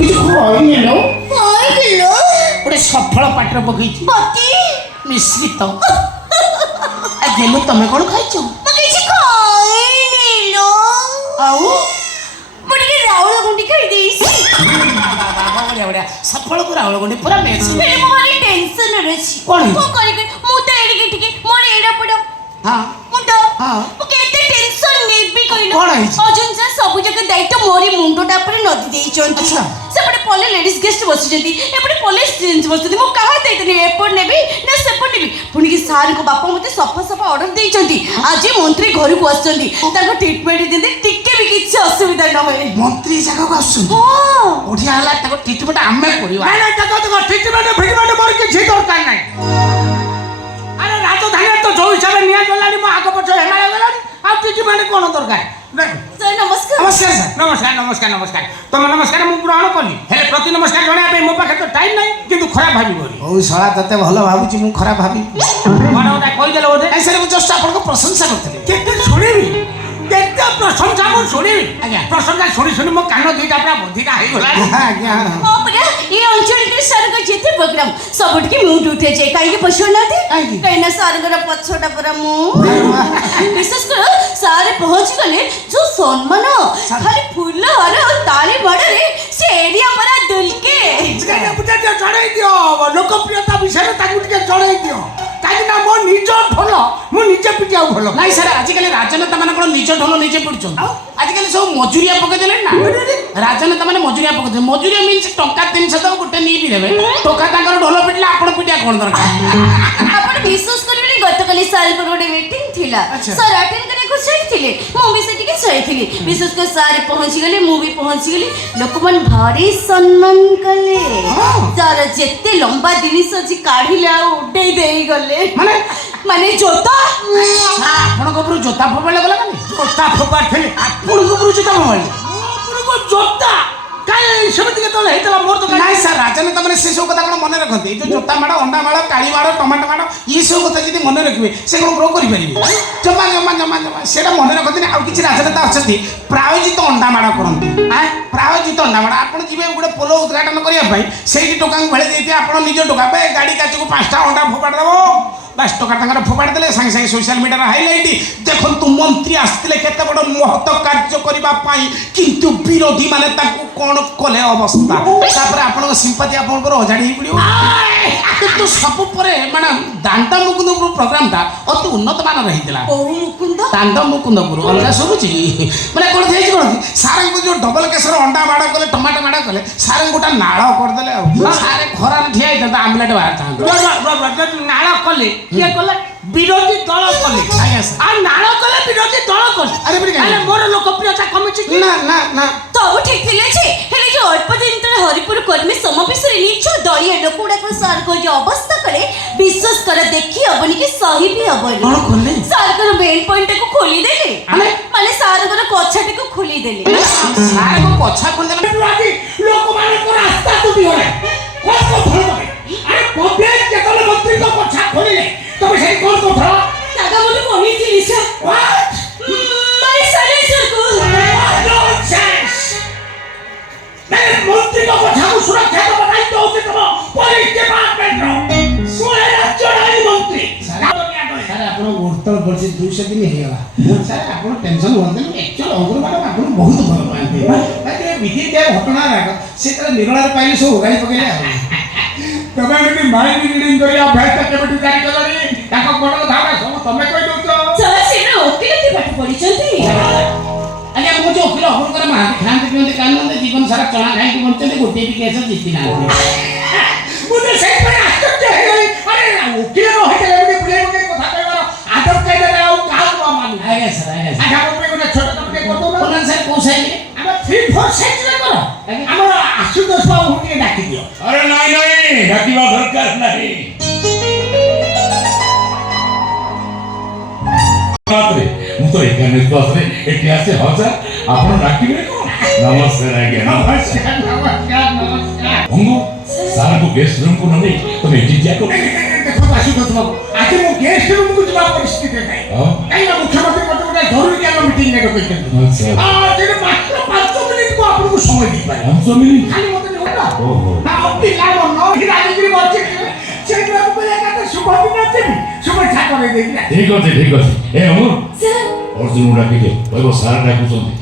কিছু কইনি লো কইলো ଗୋଟେ ସଫଳ ପାଟିର ପକେଇଛି ବତି ମିଶ୍ରିତ ଦେଲୁ ତମେ କ'ଣ ଖାଇଛ? ମୁଁ କିଛି ଖାଇନି ଲୋ ଆଉ ମୁଁ ଟିକେ ରାଉଳ ଗୁଣ୍ଡି ଖାଇ ଦେଇଛି ବଢିଆ ବଢିଆ ସଫଳକୁ ରାଉଳ ଗୁଣ୍ଡି ପୁରା ମେଚ ହେଲେ ମୁଁ ଭାରି ଟେନସନରେ ଅଛି କ'ଣ ହେଇଛି? ମୁଁ କରିକି ମୁଁ ତ ଏଡ଼ିକି ଟିକେ ମୋର ଏଇଟା ପଡ଼ ହଁ ମୁଣ୍ଡ ହଁ ମୁଁ କେତେ ଟେନସନ ନେବି କହିଲ କ'ଣ ହେଇଛି? ଅଜନ ସାର୍ ସବୁ ଯାକ ଦାୟିତ୍ୱ ମୋରି ମୁଣ୍ଡଟା ଉପରେ ନଦି ଦେଇଛନ୍ତି ଆଚ୍ଛା। ସେପଟେ ପଲେ ଲେଡିଜ ଗେଷ୍ଟ ବସିଛନ୍ତି ଏପଟେ ପୋଲିସ ଜେଣ୍ଟସ ବସିଛନ୍ତି ମୁଁ କାହା ଦାୟିତ୍ୱ ନେବି ଏପଟ ନେବି ନା ସେପଟ ନେବି ପୁଣି କି ସାର୍ଙ୍କ ବାପା ମୋତେ ସଫା ସଫା ଅର୍ଡର ଦେଇଛନ୍ତି ଆଜି ମନ୍ତ୍ରୀ ଘରକୁ ଆସିଛନ୍ତି ତାଙ୍କ ଟ୍ରିଟମେଣ୍ଟ ଯେମିତି ଟିକେ ବି କିଛି ଅସୁବିଧା ନ ହୁଏ ମନ୍ତ୍ରୀ ଏ ଜାଗାକୁ ଆସୁଛନ୍ତି ହଁ ବଢିଆ ହେଲା ତାକୁ ଟ୍ରିଟମେଣ୍ଟ ଆମେ କରିବା ନାଇଁ ନାଇଁ ଦେଖ ଟ୍ରିଟମେଣ୍ଟ ଫିଟମେଣ୍ଟ ମୋର କିଛି ଦରକାର ନାହିଁ ଆରେ ରାଜଧାନୀରେ ତ ଯୋଉ ହିସାବରେ ନିଆଗଲାଣି ମୋ ଆଗ ପଛ ହେମାଳ ଗଲାଣି ଆଉ ଟ୍ରିଟମେଣ୍ଟ କ'ଣ ଦରକାର ସାର୍ ନମସ୍କାର ନମସ୍କାର ସାର୍ ନମସ୍କାର ନମସ୍କାର ନମସ୍କାର ତମ ନମସ୍କାର ମୁଁ ଗ୍ରହଣ କଲି ହେଲେ ପ୍ରତି ନମସ୍କାର ଜଣାଇବା ପାଇଁ ମୋ ପାଖରେ ତ ଟାଇମ୍ ନାହିଁ କିନ୍ତୁ ଖରାପ ଭାବିବନି ହଉ ଶଳା ତତେ ଭଲ ଭାବୁଛି ମୁଁ ଖରାପ ଭାବି କ'ଣ ଗୋଟେ କହିଦେଲ ବୋଧେ ନାଇଁ ସାର୍ ମୁଁ ଜଷ୍ଟ ଆପଣଙ୍କ ପ୍ରଶଂସା କରିଥିଲି କେତେ ଶୁଣିବି କେତେ ପ୍ରଶଂସା ମୁଁ ଶୁଣିବି ଆଜ୍ଞା। ପ୍ରଶଂସା ଶୁଣି ଶୁଣି ମୋ କାନ ଦୁଇଟା ପୁରା ବଧିରା ହେଇଗଲାଣି ଆଜ୍ଞା ହଁ ପରା ଏ ଅଞ୍ଚଳରେ ସାର୍ଙ୍କ ଯେତେ ପ୍ରୋଗ୍ରାମ ସବୁଠିକି ମ୍ୟୁଟ୍ ଉଠେଯାଏ କାହିଁକି ପଚାରୁନାହାନ୍ତି କାହିଁକି? କାହିଁକିନା ସାର୍ଙ୍କର ପଛଟା ପରା ମୁଁ ବିଶେଷ କରି ସାର୍ ପହଞ୍ଚିଗଲେ ଯୋଉ ସମ୍ମାନ ଖାଲି ଫୁଲ ହାର ଆଉ ତାଳି ମାଡ଼ରେ ସେ ଏରିଆ ପରା ଦୁଲକେ ଜଣେଇ ଦିଅ ଲୋକପ୍ରିୟତା ବିଷୟରେ ତାକୁ ଟିକେ ଜଣେଇ ଦିଅ କାହିଁକିନା ମୋ ନିଜ ଭଲ ମୁଁ ନିଜେ ପିଟିବାକୁ ଭଲ ନାଇଁ ସାର୍ ଆଜିକାଲି ରାଜନେତା ମାନେ କ'ଣ ନିଜ ଢୋଲ ନିଜେ ପିଟୁଛନ୍ତି ଆଜିକାଲି ସବୁ ମଜୁରିଆ ପକେଇଦେଲେଣି ନା ରାଜନେତା ମାନେ ମଜୁରିଆ ପକେଇଦେଲେ ମଜୁରିଆ ମିନ୍ସ ଟଙ୍କା 300 ଦେବ ଗୋଟେ ନେଇ ବି ଦେବେ ଟଙ୍କା ତାଙ୍କର ଢୋଲ ପିଟିଲେ ଆପଣ ପିଟିବା କ'ଣ ଦରକାର ଆପଣ ବିଶ୍ୱାସ କରିବେନି ଗତକାଲି ସାର୍ଙ୍କର ଗୋଟେ ମିଟିଂ ଥିଲା ଆଚ୍ଛା। ସାର୍ ଆଟେଣ୍ଡ କରିବାକୁ ଚାହିଁଥିଲେ ମୁଁ ବି ସେଠିକି ଚାହିଁଥିଲି ବିଶେଷ କରି ସାର୍ ପହଞ୍ଚିଗଲେ ମୁଁ ବି ପହଞ୍ଚିଗଲି ଲୋକମାନେ ଭାରି ସମ୍ମାନ କଲେ ତାର ଯେତେ ଲମ୍ବା ଜିନିଷ ଅଛି କାଢିଲେ ଆଉ ଉଡେଇ ଦେଇଗଲେ ମାନେ ମାନେ ଜୋତା ଆପଣଙ୍କ ଉପରୁ ଜୋତା ଫୋପାଡ଼ିଲେ ଗଲା କାଲି ଜୋତା ଫୋପାଡ଼ିଥିଲି ଆପଣଙ୍କ ଉପରୁ ଜୋତା ଫୋପାଡ଼ିଲେ ଆପଣଙ୍କ ଜୋତା କାହିଁ ସେମିତି କେତେବେଳେ ହେଇଥିଲା ମୋର ତ ନାଇଁ ସାର୍ ରାଜନେତା ମାନେ ସେ ସବୁ କଥା କ'ଣ ମନେ ରଖନ୍ତି ଏଇ ଯୋଉ ଜୋତା ମାଡ଼ ଅଣ୍ଡା ମାଡ଼ କାଳି ମାଡ଼ ଟମାଟୋ ମାଡ଼ ଇଏ ସବୁ କଥା ଯଦି ମନେ ରଖିବେ ସେ କ'ଣ ଗ୍ରୋ କରିପାରିବେ ଜମା ଜମା ଜମା ଜମା ସେଇଟା ମନେ ରଖନ୍ତିନି ଆଉ କିଛି ରାଜନେତା ଅଛନ୍ତି ପ୍ରାୟୋଜିତ ଅଣ୍ଡା ମାଡ଼ କରନ୍ତି ପ୍ରାୟୋଜିତ ଅଣ୍ଡା ମାଡ଼ ଆପଣ ଯିବେ ଗୋଟେ ପୋଲ ଉଦ୍ଘାଟନ କରିବା ପାଇଁ ସେଇଠି ଟୋକାଙ୍କୁ ଭେଳି ଦେଇଥିବେ ଆପଣ ନିଜ ଟୋକା ବେ ଗାଡ଼ି କାଚକୁ 5ଟା ଅଣ୍ଡା ଫୋପାଡ଼ି ଦେବ ବାସ୍ ଟୋକା ତାଙ୍କର ଫୋପାଡ଼ି ଦେଲେ ସାଙ୍ଗେ ସାଙ୍ଗେ ସୋସିଆଲ ମିଡ଼ିଆର ହାଇଲାଇଟ୍ ଦେଖନ୍ତୁ ମନ୍ତ୍ରୀ ଆସିଥିଲେ କେତେ ବଡ଼ ମହତ କାର୍ଯ୍ୟ କରିବା ପାଇଁ କିନ୍ତୁ ବିରୋଧୀ ମାନେ ତାଙ୍କୁ କ'ଣ କଲେ ଅବସ୍ଥା ତାପରେ ଆପଣଙ୍କ ସିମ୍ପାତି ଆପଣଙ୍କର ଅଜାଡ଼ି ହେଇ ପଡ଼ିବ କିନ୍ତୁ ସବୁ ପରେ ମ୍ୟାଡ଼ାମ ଦାଣ୍ଡ ମୁକୁନ୍ଦପୁର ପ୍ରୋଗ୍ରାମଟା ଅତି ଉନ୍ନତମାନର ହେଇଥିଲା କୋଉ ମୁକୁନ୍ଦ ଦାଣ୍ଡ ମୁକୁନ୍ଦପୁର ଅଲଗା ଶୁଭୁଛି ମାନେ କ'ଣ ହେଇଛି କ'ଣ ସାର୍ଙ୍କୁ ଯୋଉ ଡବଲ କେଶର ଅଣ୍ଡା ମାଡ଼ କଲେ ଟମାଟୋ ମାଡ଼ କଲେ ସାର୍ଙ୍କୁ ଗୋଟେ ନାଳ କରିଦେଲେ ଆଉ ସାର୍ ଖରାରେ ଠିଆ ହେଇଥାନ୍ତା ଆମ୍ଲେଟ୍ ବାହାରିଥାନ୍ତା ନାଳ କଲେ କିଏ କଲେ ବିରୋଧୀ ଦଳ କଲେ ଆଜ୍ଞା ସାର୍ ଆଉ ନାଳ କଲେ ବିରୋଧୀ ଦଳ କଲେ ଆରେ ମୋର ଲୋକପ୍ରିୟତା କମିଛି କି ନା ନା ନା ସବୁ ଠିକ ଥିଲେ ଯେ ହେଲେ ଯୋଉ ଅଳ୍ପ ଦିନ ତଳେ ହରିପୁର କର୍ମୀ ସମାବେଶରେ ନିଜ ଦଳୀୟ ଲୋକ ଗୁଡାକ ସାର୍ଙ୍କ ଯୋଉ ଅବସ୍ଥା କଲେ ବିଶ୍ୱାସ କର ଦେଖି ହବନି କି ସହି ବି ହବନି କ'ଣ କଲେ ସାର୍ଙ୍କର ମେନ୍ ପଏଣ୍ଟଟାକୁ ଖୋଲିଦେଲେ ମାନେ ସାର୍ଙ୍କର କଛାଟିକୁ ଖୋଲିଦେଲେ ସାର୍ଙ୍କ ପଛା ଖୋଲିଦେଲେ ଲୋକମାନଙ୍କ ରାସ୍ତା ତୁଟିଗଲେ ପବ୍ଲିକ ଯେତେବେଳେ ମନ୍ତ୍ରୀଙ୍କ ପଛା ଖୋଲିଲେ ତମେ ସେଠି କ'ଣ କରୁଥିଲ ତାଗା ବୋଲି କହିଥିଲି ସାର୍ ମାନେ ସାଲେସରକୁ ମନ୍ତ୍ରୀଙ୍କ ପଛାକୁ ସୁରକ୍ଷା ଦେବା ଦାୟିତ୍ୱ ହେଉଛି ତମ ପୋଲିସ ଡିପାର୍ଟମେଣ୍ଟର ମନ୍ତ୍ରୀ ସାର୍ ଆପଣ ଉତ୍ତର କରିଛି 200 ଦିନ ହେଇଗଲା ସାର୍ ଆପଣ ଟେନସନ୍ ହୁଅନ୍ତୁନି ଆକ୍ଚୁଆଲି ଅଙ୍ଗୁର ମ୍ୟାଡ଼ାମ୍ ଆପଣ ବହୁତ ଭଲ ପାଆନ୍ତି ବିଧିଆ ଘଟଣା ରାଗ ସେ ତାର ନିରଳାରେ ପାଇଲେ ସବୁ ଉଗାଳି ପକେଇଲେ ଆଉ ତମେ ଏମିତି ମାଇଣ୍ଡ ରିଡିଂ କରି ଅଭ୍ୟାସ କେବେଠୁ ଜାରି କଲଣି ତାଙ୍କ ବଡ଼ ଧାରା ସବୁ ତମେ କହିଦଉଛ ସାର୍ ସେଟା ଓକିଲାତି ପାଠ ପଢିଛନ୍ତି ଆଜ୍ଞା ମୁଁ ଯୋଉ ଓକିଲ ଅପରଙ୍କର ମାହାନ୍ତି ଖାଆନ୍ତି ପିଅନ୍ତି କାନ୍ଦନ୍ତି ଜୀବନ ସାରା ଚଣା ଖାଇକି ବଞ୍ଚନ୍ତି ଗୋଟିଏ ବି କେସ୍ ଜିତି ନାହାନ୍ତି ମୁଁ ତ ସେଇଥିପାଇଁ ଆଶ୍ଚର୍ଯ୍ୟ ହେଇଗଲି ଆରେ ଓକିଲ ନ ହେଇଥିଲେ ଏମିତି ବୁଲେଇ ବୁଲେଇ କଥା କହିବାର ଆଦତ କାଇଦାରେ ଆଉ କାହାକୁ ନ ମାନୁ ଆଜ୍ଞା ସାର୍ ଆଜ୍ଞା ସାର୍ ଆଜ୍ଞା ମୋ ପାଇଁ ଗୋଟେ ଛୋଟ କାମଟେ କରିଦଉନ ସାର୍ କୋଉ ସାଇଡ଼ରେ ଆମେ 3-4 ସାଇଜରେ କର ଆମର ଆଶୁତୋଷ ବାବୁଙ୍କୁ ଟିକେ ଡାକି ଦିଅ अरे नहीं नहीं ढाकिवा दरकार नहीं बापरे मु तो एकाने बसरे एटी आसे हजार आपण डाकिबे को नमस्कार आज्ञा नमस्कार नमस्कार नमस्कार अंगो सार को गेस्ट रूम को नहीं तुम एटी जा को देखो आशुतोष बाबू आज मु गेस्ट रूम को ଯିବା ପରିସ୍ଥିତି ନାହିଁ କାହିଁକି ମୁଖ୍ୟମନ୍ତ୍ରୀ ମୋତେ ଗୋଟେ ଜରୁରୀ କାମ ମିଟିଂ ନେବାକୁ କହିଛନ୍ତି अच्छा ଯେବେ ମାତ୍ର 5 ମିନିଟ୍ को ଆପଣଙ୍କୁ ସମୟ ଦେଇପାରେ 500 मिनट ଖାଲି ମୋତେ ତ ଓହୋ। ନା ମୋ ପିଲା ମନ ରାଜିକିରି ବସିଛି ସେଇଥିପାଇଁ ମୁଁ କହିଲି ଏକାଥରେ ଶୁଭ ଦିନ ଯିବି ଶୁଭେଚ୍ଛା କରେଇ ଦେଇକି ଠିକ ଅଛି ଏ ଅମର ସାର୍ ଅର୍ଜୁନ ଡାକିଦିଅ କହିବ ସାର୍ ଡାକୁଛନ୍ତି